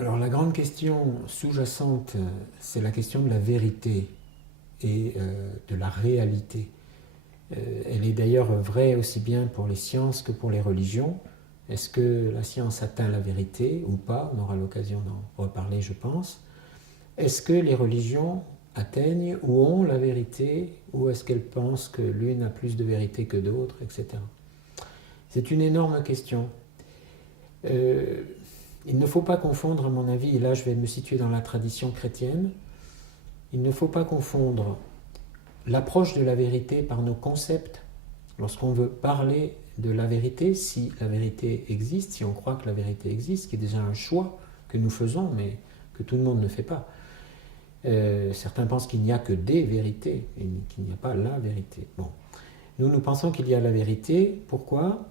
Alors la grande question sous-jacente, c'est la question de la vérité et de la réalité. Elle est d'ailleurs vraie aussi bien pour les sciences que pour les religions. Est-ce que la science atteint la vérité ou pas? On aura l'occasion d'en reparler, je pense. Est-ce que les religions atteignent ou ont la vérité, ou est-ce qu'elles pensent que l'une a plus de vérité que d'autres, etc. C'est une énorme question. Euh, il ne faut pas confondre, à mon avis, et là je vais me situer dans la tradition chrétienne, il ne faut pas confondre l'approche de la vérité par nos concepts. Lorsqu'on veut parler de la vérité, si la vérité existe, si on croit que la vérité existe, qui est déjà un choix que nous faisons, mais que tout le monde ne fait pas. Certains pensent qu'il n'y a que des vérités, et qu'il n'y a pas la vérité. Bon. Nous pensons qu'il y a la vérité. Pourquoi?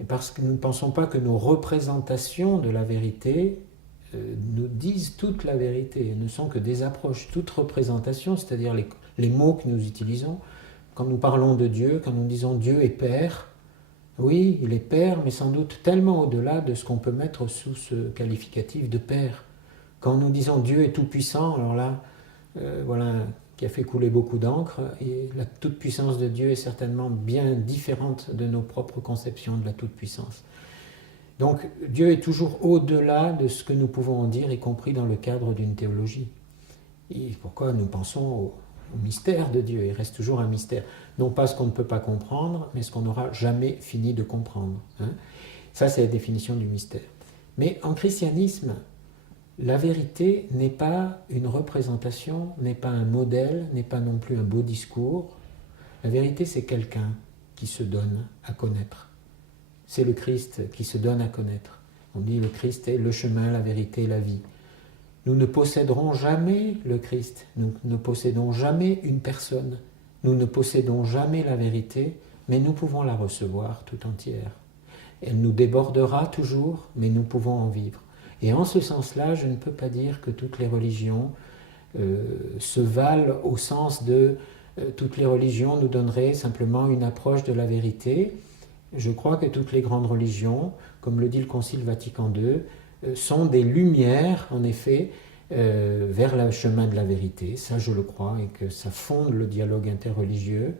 Et parce que nous ne pensons pas que nos représentations de la vérité nous disent toute la vérité, ne sont que des approches. Toute représentation, c'est-à-dire les mots que nous utilisons, quand nous parlons de Dieu, quand nous disons Dieu est Père, oui, il est Père, mais sans doute tellement au-delà de ce qu'on peut mettre sous ce qualificatif de Père. Quand nous disons Dieu est tout-puissant, alors là, voilà qui a fait couler beaucoup d'encre, et la toute-puissance de Dieu est certainement bien différente de nos propres conceptions de la toute-puissance. Donc Dieu est toujours au-delà de ce que nous pouvons en dire, y compris dans le cadre d'une théologie. Et pourquoi nous pensons au mystère de Dieu? Il reste toujours un mystère. Non pas ce qu'on ne peut pas comprendre, mais ce qu'on n'aura jamais fini de comprendre. Ça, c'est la définition du mystère. Mais en christianisme, la vérité n'est pas une représentation, n'est pas un modèle, n'est pas non plus un beau discours. La vérité, c'est quelqu'un qui se donne à connaître. C'est le Christ qui se donne à connaître. On dit le Christ est le chemin, la vérité, la vie. Nous ne posséderons jamais le Christ, nous ne possédons jamais une personne, nous ne possédons jamais la vérité, mais nous pouvons la recevoir tout entière. Elle nous débordera toujours, mais nous pouvons en vivre. Et en ce sens-là, je ne peux pas dire que toutes les religions se valent au sens de toutes les religions nous donneraient simplement une approche de la vérité. Je crois que toutes les grandes religions, comme le dit le Concile Vatican II, sont des lumières, en effet, vers le chemin de la vérité. Ça, je le crois, et que ça fonde le dialogue interreligieux.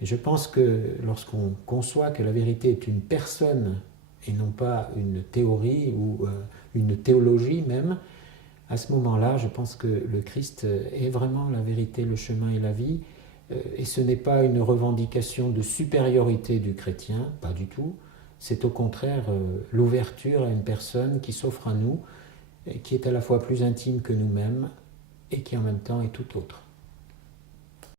Mais je pense que lorsqu'on conçoit que la vérité est une personne et non pas une théorie ou une théologie même, à ce moment-là, je pense que le Christ est vraiment la vérité, le chemin et la vie. Et ce n'est pas une revendication de supériorité du chrétien, pas du tout. C'est au contraire l'ouverture à une personne qui s'offre à nous, et qui est à la fois plus intime que nous-mêmes et qui en même temps est tout autre.